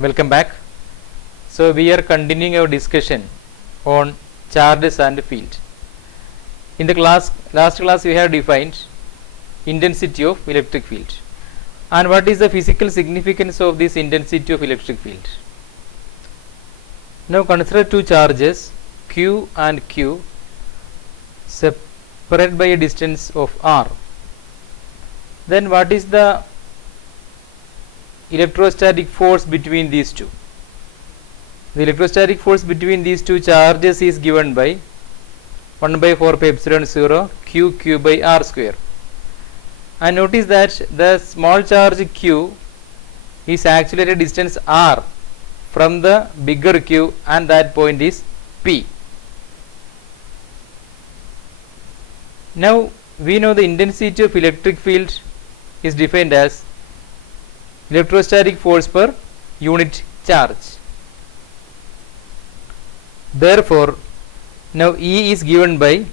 Welcome back. So we are continuing our discussion on charges and field. In the last class we have defined intensity of electric field. And what is the physical significance of this intensity of electric field? Now consider two charges Q and Q separated by a distance of r. Then what is the electrostatic force between these two? The electrostatic force between these two charges is given by 1 by 4 pi epsilon 0 q by r square. And notice that the small charge q is actually at a distance r from the bigger q, and that point is p. Now we know the intensity of electric field is defined as electrostatic force per unit charge. Therefore, now E is given by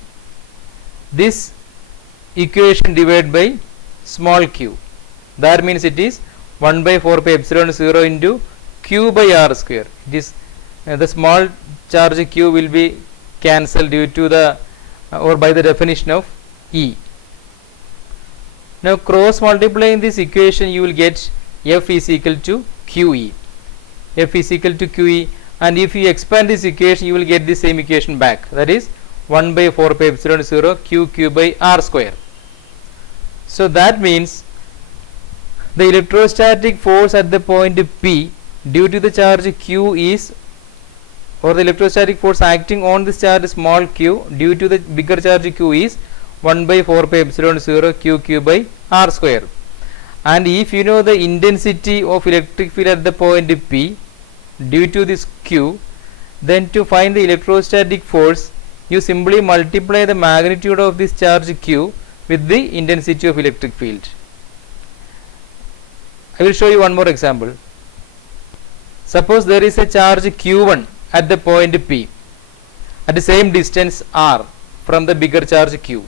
this equation divided by small q. That means it is 1 by 4 pi epsilon 0 into q by r square. It is the small charge q will be cancelled due to the or by the definition of E. Now cross multiplying this equation you will get F is equal to QE. F is equal to QE, and if you expand this equation you will get the same equation back, that is 1 by 4 pi epsilon 0 q by r square. So that means the electrostatic force at the point P due to the charge q is, or the electrostatic force acting on this charge small q due to the bigger charge q is 1 by 4 pi epsilon 0 q by r square. And if you know the intensity of electric field at the point P due to this q, then to find the electrostatic force you simply multiply the magnitude of this charge q with the intensity of electric field. I will show you one more example. Suppose there is a charge q1 at the point P at the same distance r from the bigger charge q.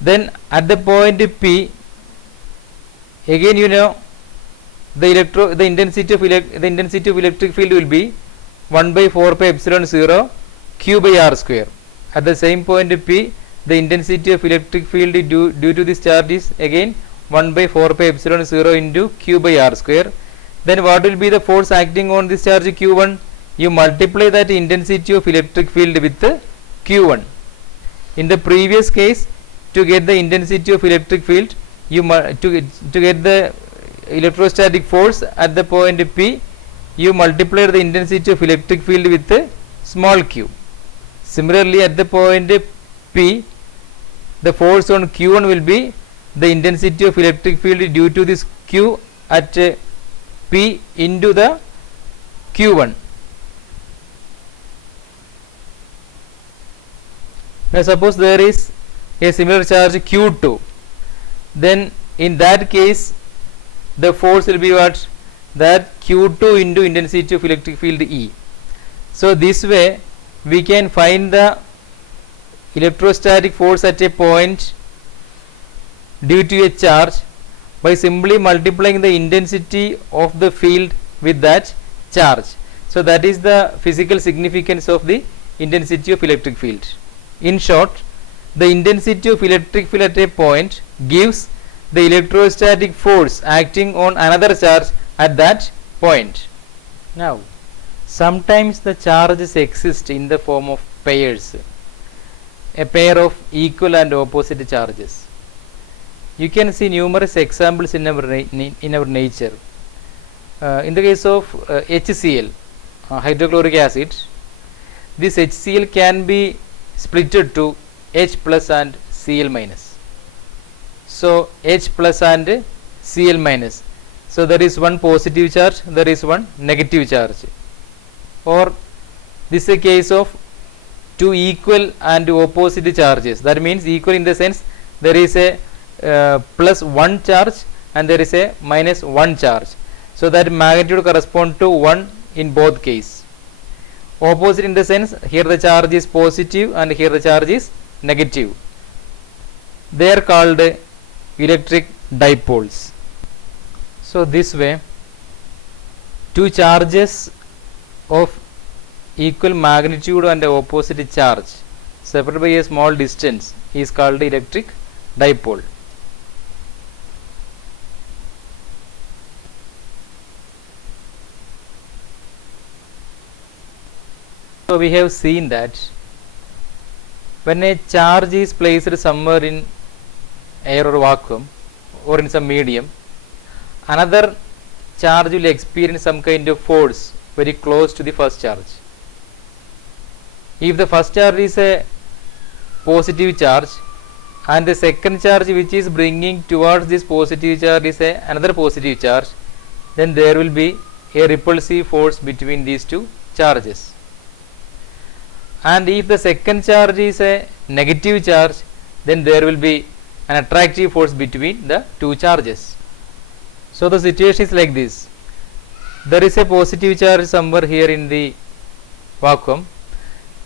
Then at the point P, again you know the intensity of electric field will be 1 by 4 pi epsilon 0 q by r square. At the same point P, the intensity of electric field due to this charge is again 1 by 4 pi epsilon 0 into q by r square. Then what will be the force acting on this charge q1? You multiply that intensity of electric field with q1. In the previous case, to get the intensity of electric field, you to get the electrostatic force at the point P, you multiply the intensity of electric field with small q. Similarly, at the point P, the force on q1 will be the intensity of electric field due to this q at P into the q1. Now suppose there is a similar charge q2, then in that case the force will be what? That q2 into intensity of electric field E. So this way we can find the electrostatic force at a point due to a charge by simply multiplying the intensity of the field with that charge. So that is the physical significance of the intensity of electric field. In short, the intensity of electric field at a point gives the electrostatic force acting on another charge at that point. Now, sometimes the charges exist in the form of pairs, a pair of equal and opposite charges. You can see numerous examples in our nature. In the case of HCl, hydrochloric acid, this HCl can be splitted to H plus and Cl minus. So H plus and Cl minus. So there is one positive charge, there is one negative charge. Or this is a case of two equal and opposite charges. That means equal in the sense there is a plus 1 charge and there is a minus 1 charge. So that magnitude corresponds to 1 in both cases. Opposite in the sense here the charge is positive and here the charge is negative. They are called electric dipoles. So this way two charges of equal magnitude and opposite charge separated by a small distance is called electric dipole. So we have seen that when a charge is placed somewhere in air or vacuum or in some medium, another charge will experience some kind of force very close to the first charge. If the first charge is a positive charge and the second charge which is bringing towards this positive charge is another positive charge, then there will be a repulsive force between these two charges. And if the second charge is a negative charge, then there will be an attractive force between the two charges. So the situation is like this. There is a positive charge somewhere here in the vacuum.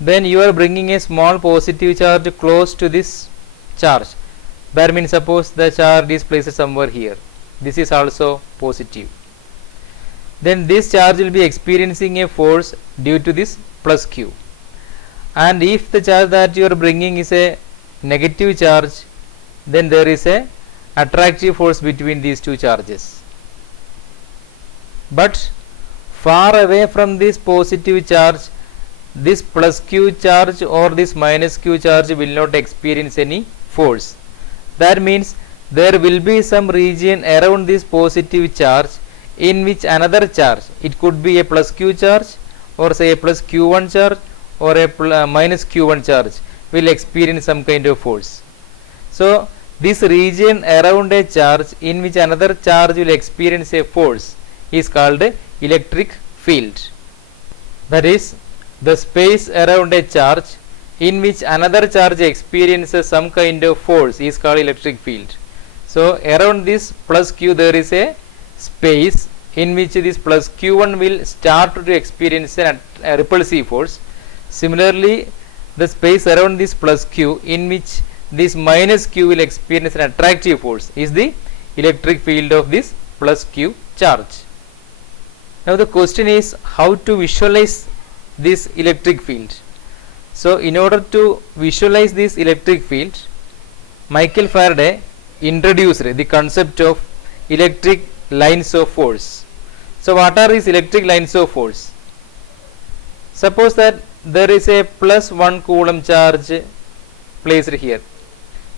Then you are bringing a small positive charge close to this charge. That means suppose the charge is placed somewhere here. This is also positive. Then this charge will be experiencing a force due to this plus Q. And if the charge that you are bringing is a negative charge, then there is a attractive force between these two charges. But far away from this positive charge, this plus Q charge or this minus Q charge will not experience any force. That means there will be some region around this positive charge in which another charge, it could be a plus Q charge or say a plus Q1 charge or a minus Q1 charge, will experience some kind of force. So this region around a charge in which another charge will experience a force is called electric field. That is, the space around a charge in which another charge experiences some kind of force is called electric field. So around this plus Q there is a space in which this plus Q1 will start to experience a repulsive force. Similarly, the space around this plus Q in which this minus Q will experience an attractive force is the electric field of this plus Q charge. Now the question is how to visualize this electric field. So in order to visualize this electric field, Michael Faraday introduced the concept of electric lines of force. So what are these electric lines of force? Suppose that there is a plus 1 coulomb charge placed here.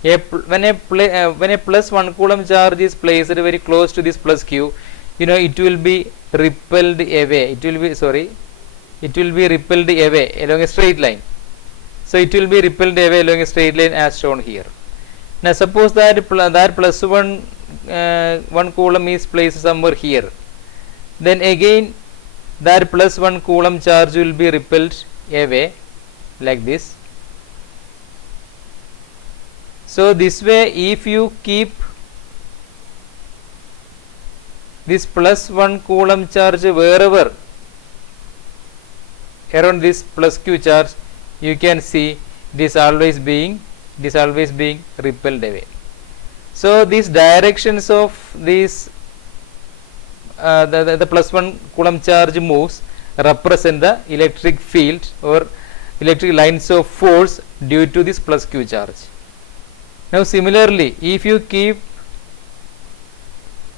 When a plus 1 coulomb charge is placed very close to this plus Q, it will be repelled away. It will be repelled away along a straight line. So it will be repelled away along a straight line as shown here. Now suppose that plus 1 coulomb is placed somewhere here. Then again that plus 1 coulomb charge will be repelled away like this. So this way, if you keep this plus 1 coulomb charge wherever around this plus Q charge, you can see this always being repelled away. So these directions of this the plus 1 coulomb charge moves represent the electric field or electric lines of force due to this plus Q charge. Now similarly, if you keep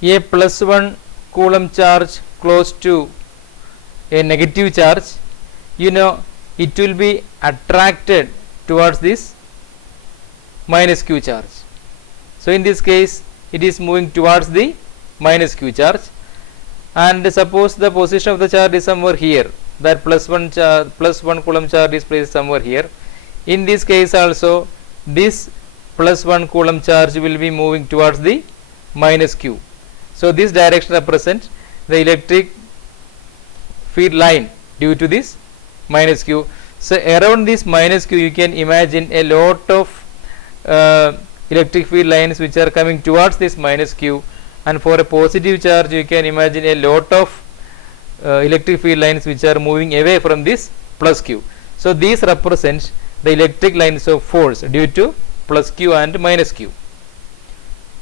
a plus 1 coulomb charge close to a negative charge, it will be attracted towards this minus Q charge. So in this case, it is moving towards the minus Q charge. And suppose the position of the charge is somewhere here, that plus 1 coulomb charge is placed somewhere here. In this case also, this plus 1 coulomb charge will be moving towards the minus Q. So this direction represents the electric field line due to this minus Q. So around this minus Q, you can imagine a lot of electric field lines which are coming towards this minus Q. And for a positive charge, you can imagine a lot of electric field lines which are moving away from this plus Q. So these represent the electric lines of force due to plus Q and minus Q.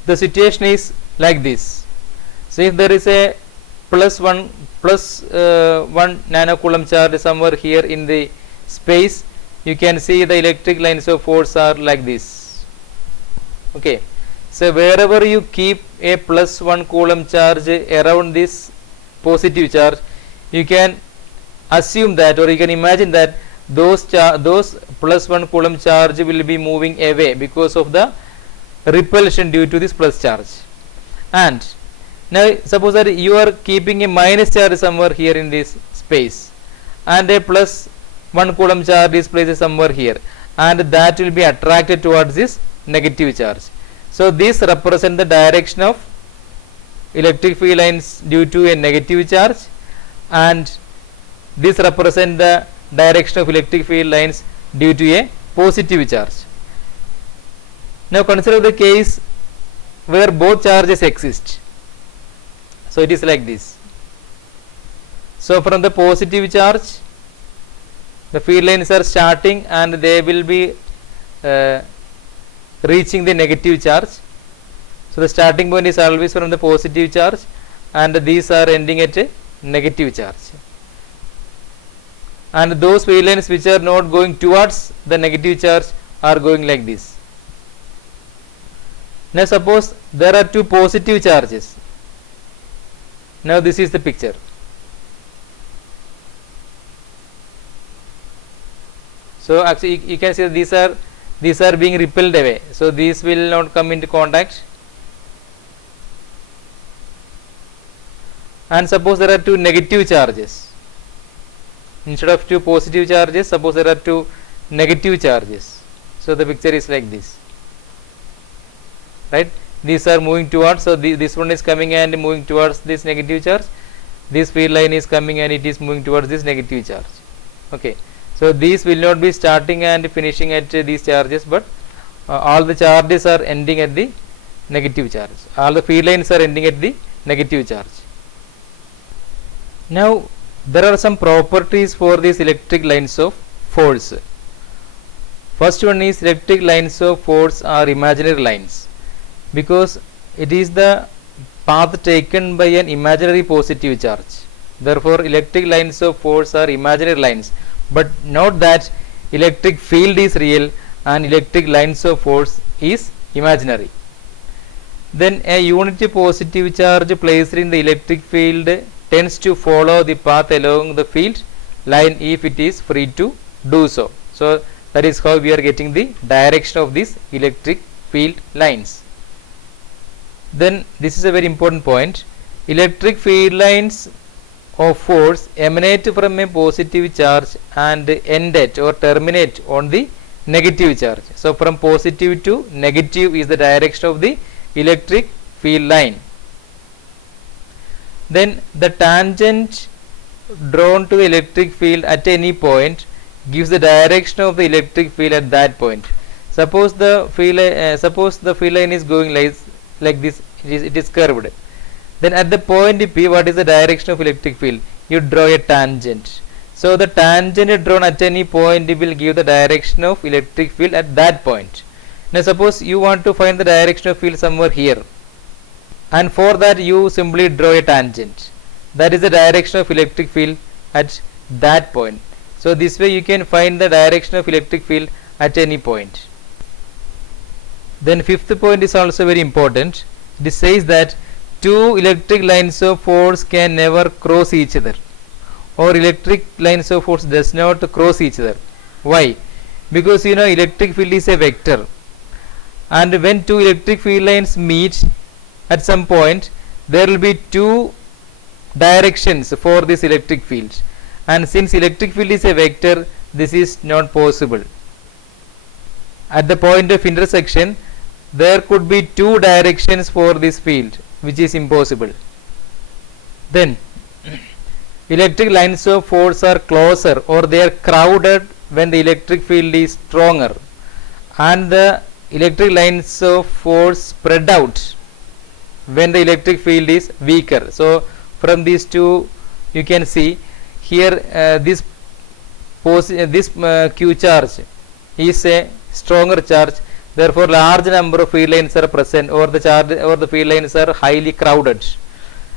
The situation is like this. So if there is a plus 1 nanocoulomb charge somewhere here in the space, you can see the electric lines of force are like this. Okay, so wherever you keep a plus 1 coulomb charge around this positive charge, you can assume that, or you can imagine that those plus 1 coulomb charge will be moving away because of the repulsion due to this plus charge. And now suppose that you are keeping a minus charge somewhere here in this space, and a plus 1 coulomb charge is placed somewhere here, and that will be attracted towards this negative charge. So this represents the direction of electric field lines due to a negative charge, and this represents the direction of electric field lines due to a positive charge. Now consider the case where both charges exist. So it is like this. So from the positive charge, the field lines are starting and they will be reaching the negative charge. So the starting point is always from the positive charge, and these are ending at a negative charge. And those field lines which are not going towards the negative charge are going like this. Now suppose there are two positive charges. Now this is the picture. So actually you can see these are being repelled away. So these will not come into contact. And suppose there are two negative charges. Instead of two positive charges, suppose there are two negative charges. So the picture is like this. Right? These are moving towards, so this one is coming and moving towards this negative charge. This field line is coming and it is moving towards this negative charge. Okay. So these will not be starting and finishing at these charges, but all the charges are ending at the negative charge. All the field lines are ending at the negative charge. Now there are some properties for these electric lines of force. First one is electric lines of force are imaginary lines, because it is the path taken by an imaginary positive charge. Therefore electric lines of force are imaginary lines, but note that electric field is real and electric lines of force is imaginary. Then a unity positive charge placed in the electric field tends to follow the path along the field line if it is free to do so. So that is how we are getting the direction of these electric field lines. Then this is a very important point. Electric field lines of force emanate from a positive charge and end at or terminate on the negative charge. So from positive to negative is the direction of the electric field line. Then the tangent drawn to the electric field at any point gives the direction of the electric field at that point. Suppose the field line is going like this, it is curved. Then at the point P, what is the direction of electric field? You draw a tangent. So the tangent drawn at any point will give the direction of electric field at that point. Now suppose you want to find the direction of field somewhere here, and for that you simply draw a tangent. That is the direction of electric field at that point. So this way you can find the direction of electric field at any point. Then fifth point is also very important. It says that two electric lines of force can never cross each other, or electric lines of force does not cross each other. Why? Because electric field is a vector, and when two electric field lines meet at some point, there will be two directions for this electric field, and since electric field is a vector, this is not possible. At the point of intersection, there could be two directions for this field, which is impossible. Then electric lines of force are closer, or they are crowded when the electric field is stronger, and the electric lines of force spread out when the electric field is weaker. So from these two you can see here this Q charge is a stronger charge, therefore large number of field lines are present, or the field lines are highly crowded,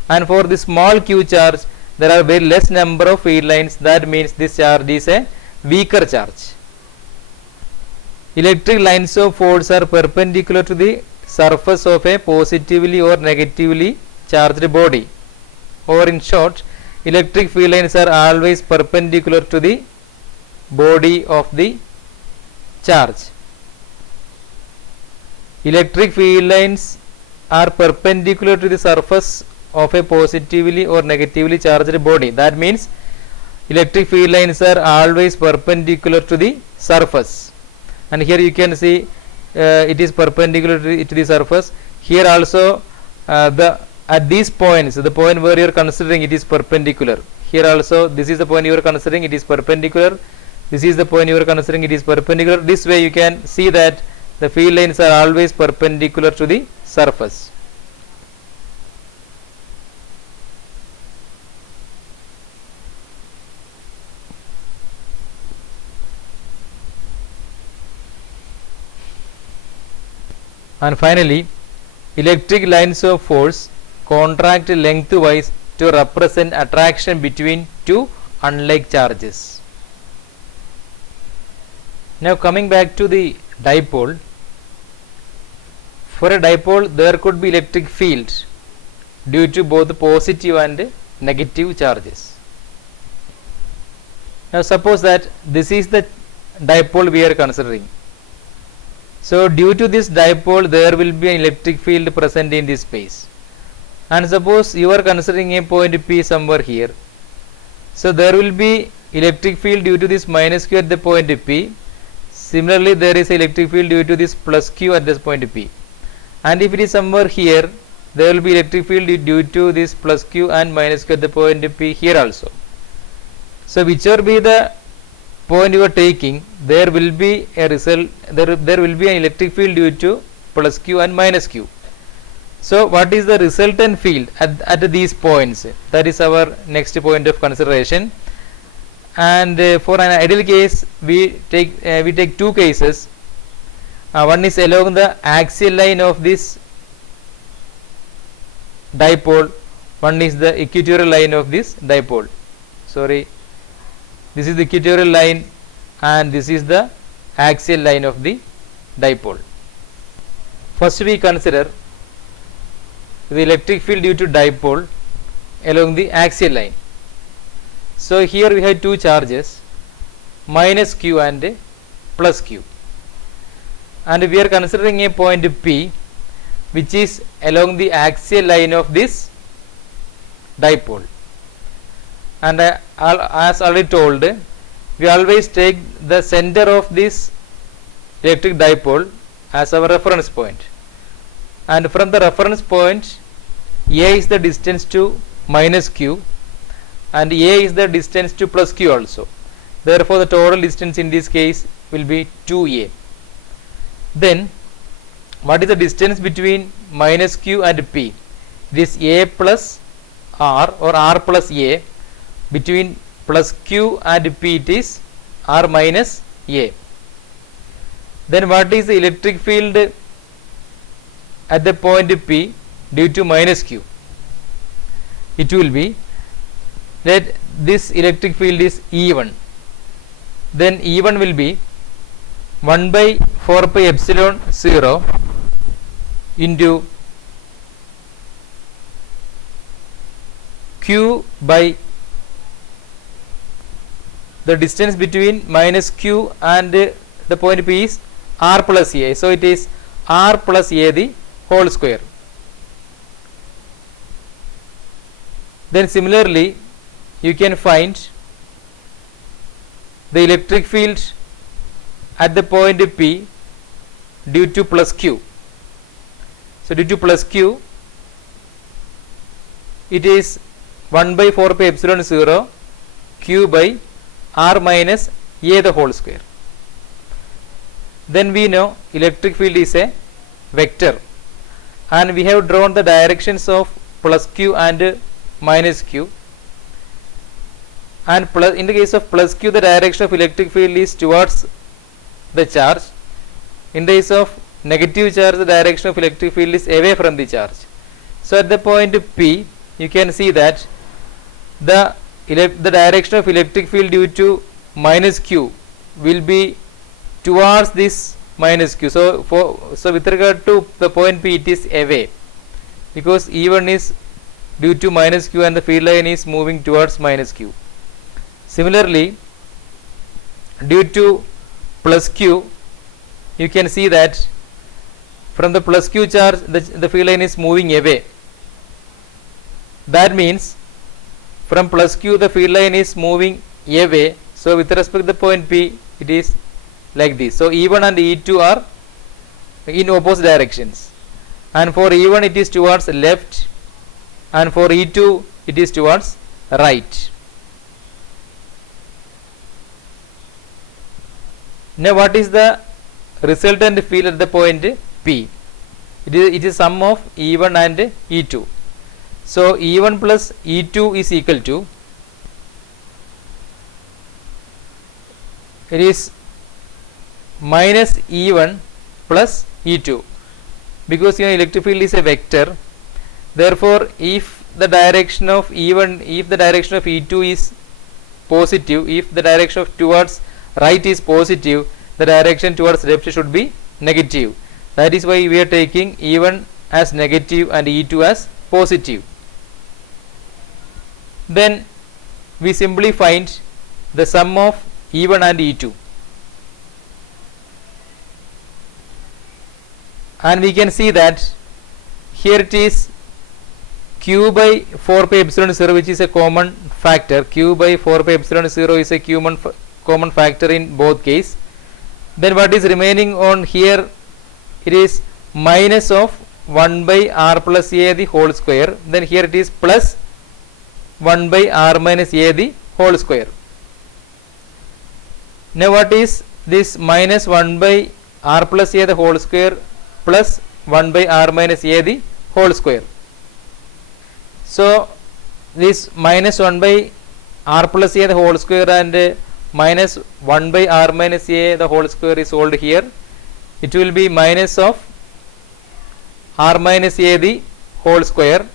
and for the small q charge there are very less number of field lines. That means this charge is a weaker charge. Electric lines of force are perpendicular to the surface of a positively or negatively charged body, or in short, electric field lines are always perpendicular to the body of the charge. Electric field lines are perpendicular to the surface of a positively or negatively charged body. That means electric field lines are always perpendicular to the surface, and here you can see it is perpendicular to the surface. Here also at these points, the point where you are considering, it is perpendicular. Here also this is the point you are considering, it is perpendicular. This is the point you are considering, it is perpendicular. This way you can see that the field lines are always perpendicular to the surface. And finally, electric lines of force contract lengthwise to represent attraction between two unlike charges. Now coming back to the dipole, for a dipole there could be electric field due to both positive and negative charges. Now suppose that this is the dipole we are considering. So due to this dipole there will be an electric field present in this space, and suppose you are considering a point P somewhere here. So there will be electric field due to this minus q at the point P. Similarly there is electric field due to this plus q at this point P, and if it is somewhere here there will be electric field due to this plus q and minus q at the point P here also. So whichever be the point you are taking, there will be a result, there will be an electric field due to plus q and minus q. So what is the resultant field at these points? That is our next point of consideration. And for an ideal case we take two cases. One is along the axial line of this dipole, one is the equatorial line of this dipole. This is the equatorial line and this is the axial line of the dipole. First we consider the electric field due to dipole along the axial line. So here we have two charges, minus q and plus q, and we are considering a point P which is along the axial line of this dipole. And as already told, we always take the center of this electric dipole as our reference point, and from the reference point A is the distance to minus q and A is the distance to plus q also. Therefore the total distance in this case will be 2a. Then what is the distance between minus q and P? This a plus r or r plus a. Between plus q and P it is r minus a. Then what is the electric field at the point P due to minus q? It will be that this electric field is E1. Then E1 will be 1 by 4 pi epsilon 0 into q by the distance between minus q and the point P is r plus a. So it is r plus a the whole square. Then similarly you can find the electric field at the point P due to plus q. So due to plus q it is 1 by 4 pi epsilon 0 q by r minus a the whole square. Then we know electric field is a vector, and we have drawn the directions of plus q and minus q, and plus, in the case of plus q the direction of electric field is towards the charge. In the case of negative charge the direction of electric field is away from the charge. So at the point P you can see that the direction of electric field due to minus q will be towards this minus q. So with regard to the point P, it is away, because E1 is due to minus q and the field line is moving towards minus q. Similarly, due to plus q, you can see that from the plus q charge the field line is moving away. That means from plus q the field line is moving away. So with respect to the point P, it is like this. So E1 and E2 are in opposite directions, and for E1 it is towards left, and for E2 it is towards right. Now what is the resultant field at the point P? It is sum of E1 and E2. So E1 plus E2 is equal to, it is minus E1 plus E2, because electric field is a vector. Therefore if the direction of E1, if the direction of E2 is positive, if the direction of towards right is positive, the direction towards left should be negative. That is why we are taking E1 as negative and E2 as positive. Then we simply find the sum of E1 and E2, and we can see that here it is q by 4 pi epsilon 0, which is a common factor. Q by 4 pi epsilon 0 is a common factor in both cases. Then what is remaining on here, it is minus of 1 by r plus a the whole square. Then here it is plus 1 by r minus a the whole square. Now what is this minus 1 by r plus a the whole square plus 1 by r minus a the whole square? So this minus 1 by r plus a the whole square and minus 1 by r minus a the whole square is solved here. It will be minus of r minus a the whole square,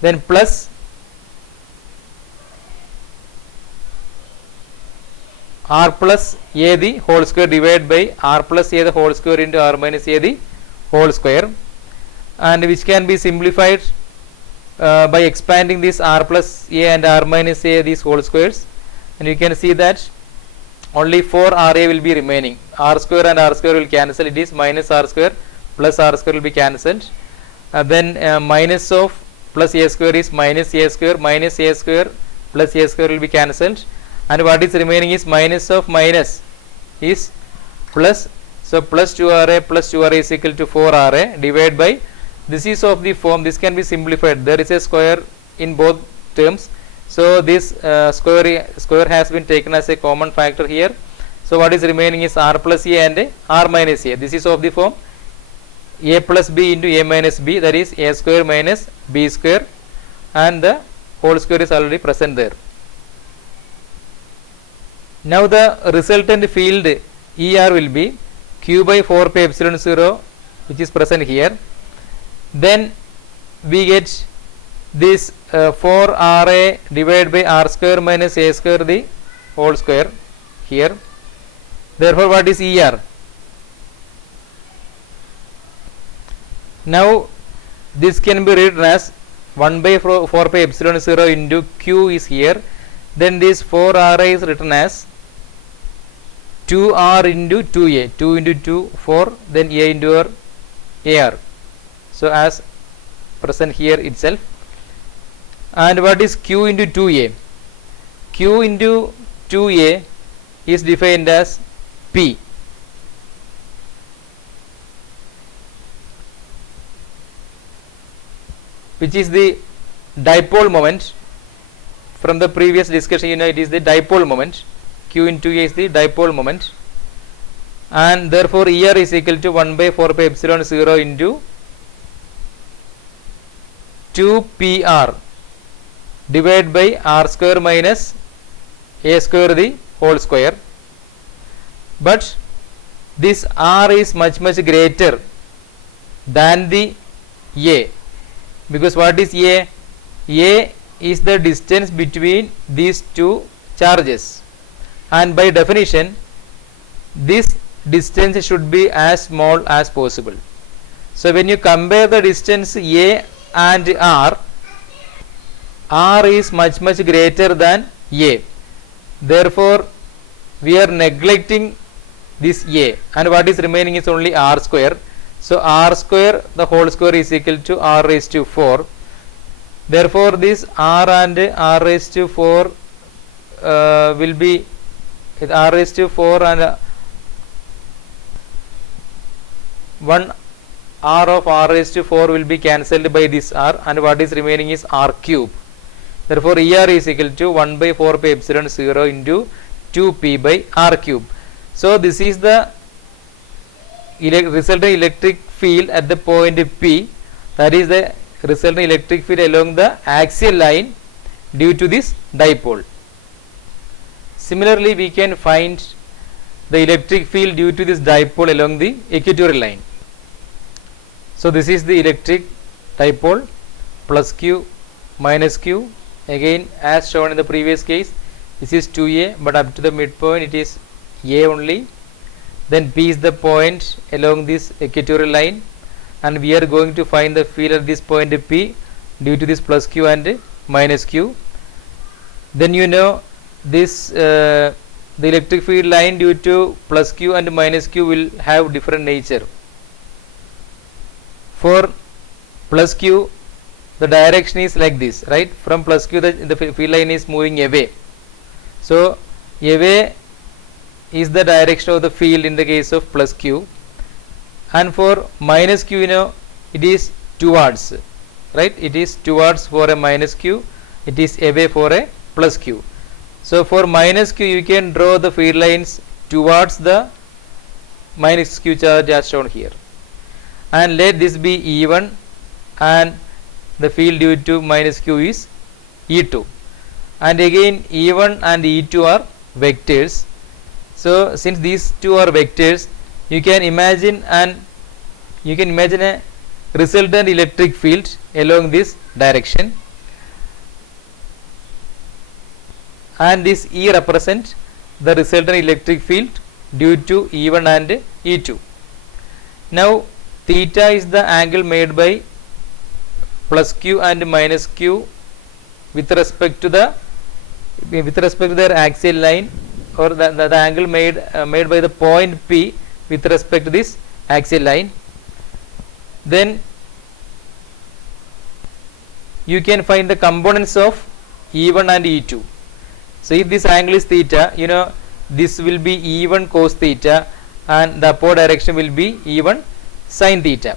then plus r plus a the whole square divided by r plus a the whole square into r minus a the whole square, and which can be simplified by expanding this r plus a and r minus a these whole squares, and you can see that only 4 ra will be remaining. R square and r square will cancel. It is minus r square plus r square will be cancelled. Then minus of plus a square is minus a square, minus a square plus a square will be cancelled, and what is remaining is minus of minus is plus. So plus 2ra plus 2ra is equal to 4ra divided by, this is of the form, this can be simplified, there is a square in both terms. So this square has been taken as a common factor here. So what is remaining is r plus a and r minus a. This is of the form a plus b into a minus b, that is a square minus b square, and the whole square is already present there. Now the resultant field ER will be q by 4 pi epsilon 0, which is present here. Then we get this 4ra divided by r square minus a square the whole square here. Therefore what is ER? Now this can be written as 1 by 4 pi epsilon 0 into q is here. Then this 4ra is written as 2r into 2a, 2 into 2 4, then a into ar. So as present here itself. And what is q into 2a? Q into 2a is defined as P. Which is the dipole moment. From the previous discussion, it is the dipole moment. Q into A is the dipole moment, and therefore ER is equal to 1 by 4 pi epsilon 0 into 2 PR divided by r square minus a square the whole square. But this r is much greater than the a, because what is a? A is the distance between these two charges, and by definition this distance should be as small as possible. So when you compare the distance A and R is much greater than A. Therefore we are neglecting this A, and what is remaining is only R square. So R square the whole square is equal to R raised to 4. Therefore this R and R raised to 4 will be R raised to 4 and 1 R of R raised to 4 will be cancelled by this R, and what is remaining is R cube. Therefore ER is equal to 1 by 4 pi epsilon 0 into 2p by R cube. So this is the resultant electric field at the point P, that is the resultant electric field along the axial line due to this dipole. Similarly we can find the electric field due to this dipole along the equatorial line. So this is the electric dipole, plus Q minus Q, again as shown in the previous case this is 2A, but up to the midpoint it is A only. Then P is the point along this equatorial line, and we are going to find the field at this point P due to this plus Q and minus Q. Then you know this the electric field line due to plus Q and minus Q will have different nature. For plus Q the direction is like this, right? From plus Q the field line is moving away. So away is the direction of the field in the case of plus Q, and for minus Q you know it is towards, right? It is towards for a minus Q, it is away for a plus Q. So for minus Q you can draw the field lines towards the minus Q charge as shown here, and let this be E1 and the field due to minus Q is E2, and again E1 and E2 are vectors. So since these two are vectors, you can imagine a resultant electric field along this direction, and this E represent the resultant electric field due to E1 and E2. Now theta is the angle made by plus Q and minus Q with respect to their axial line, or the angle made by the point P with respect to this axial line. Then you can find the components of E1 and E2. So if this angle is theta, you know this will be E1 cos theta, and the upward direction will be E1 sin theta.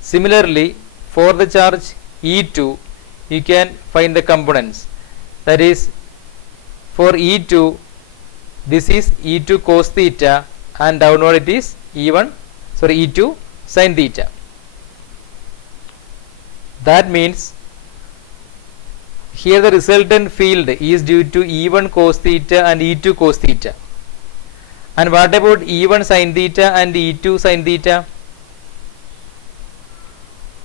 Similarly for the charge E2 you can find the components, that is for E2 this is E2 cos theta, and downward it is E2 sin theta. That means here the resultant field is due to E1 cos theta and E2 cos theta. And what about E1 sin theta and E2 sin theta?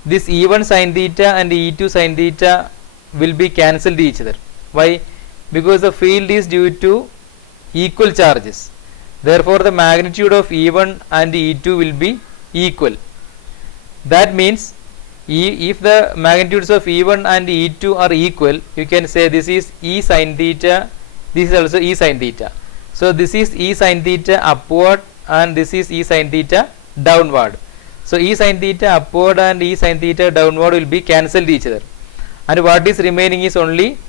This E1 sin theta and E2 sin theta will be cancelled each other. Why? Because the field is due to equal charges. Therefore the magnitude of E1 and E2 will be equal. That means if the magnitudes of E1 and E2 are equal, you can say this is E sin theta, this is also E sin theta. So this is E sin theta upward and this is E sin theta downward. So E sin theta upward and E sin theta downward will be cancelled each other, and what is remaining is only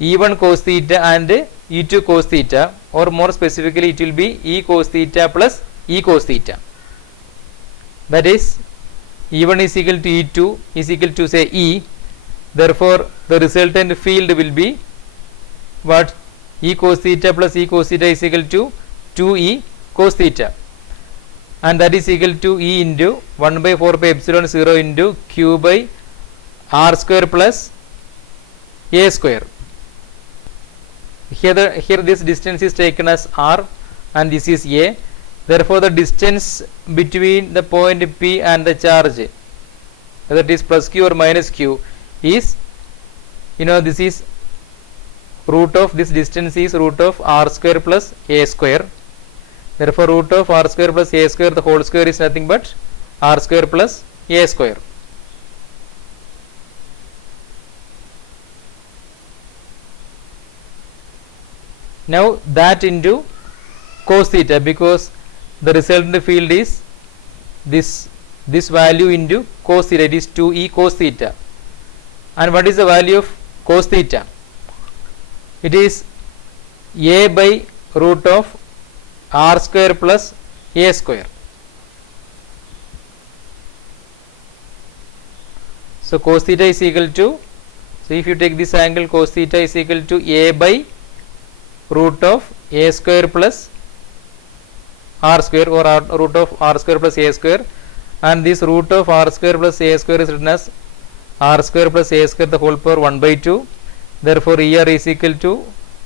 E1 cos theta and E2 cos theta, or more specifically it will be E cos theta plus E cos theta. That is E1 is equal to E2 is equal to say E. Therefore the resultant field will be what? E cos theta plus E cos theta is equal to 2E cos theta, and that is equal to E into 1 by 4 pi epsilon 0 into Q by R square plus A square. Here this distance is taken as R and this is A. Therefore the distance between the point P and the charge, whether it is plus Q or minus Q, is you know, this is root of this distance is root of r square plus a square. Therefore root of r square plus a square the whole square is nothing but r square plus a square. Now that into cos theta, because the resultant field is this value into cos theta, it is 2e cos theta. And what is the value of cos theta? It is a by root of r square plus a square. So cos theta is equal to, so if you take this angle, cos theta is equal to a by root of a square plus r square, or root of r square plus a square, and this root of r square plus a square is written as r square plus a square the whole power 1 by 2. Therefore here is equal to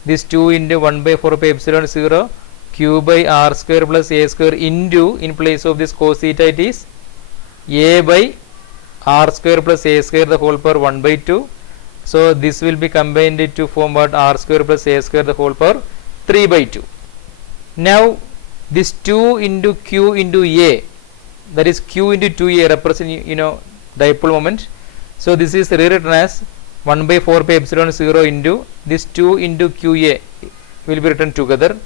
this 2 into 1 by 4 pi epsilon 0 q by r square plus a square into, in place of this cos theta it is a by r square plus a square the whole power 1 by 2. So this will be combined to form what, r square plus a square the whole power 3 by 2. Now this 2 into q into a, that is q into 2a represent, you know, dipole moment. So this is rewritten as 1 by 4 pi epsilon 0 into this 2 into qa will be written together,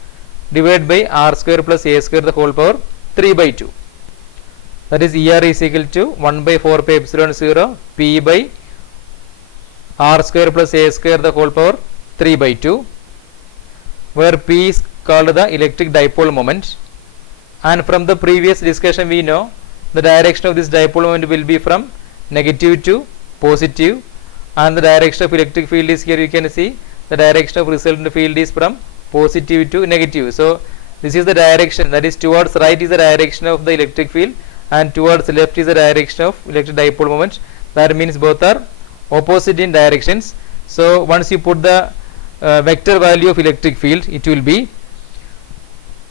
divided by r square plus a square the whole power 3 by 2. That is er is equal to 1 by 4 pi epsilon 0 p by r square plus a square the whole power 3 by 2, where p is called the electric dipole moment. And from the previous discussion we know the direction of this dipole moment will be from negative to positive, and the direction of electric field is, here you can see the direction of resultant field is from positive to negative. So this is the direction, that is towards right is the direction of the electric field, and towards left is the direction of electric dipole moment. That means both are opposite in directions. So once you put the vector value of electric field, it will be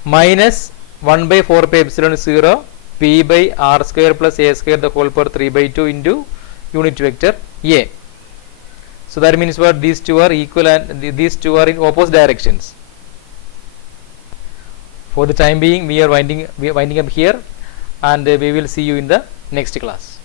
minus 1 by 4 pi epsilon 0 p by r square plus a square the whole power 3 by 2 into unit vector a. So that means what, these two are equal and these two are in opposite directions. For the time being we are winding up here, and we will see you in the next class.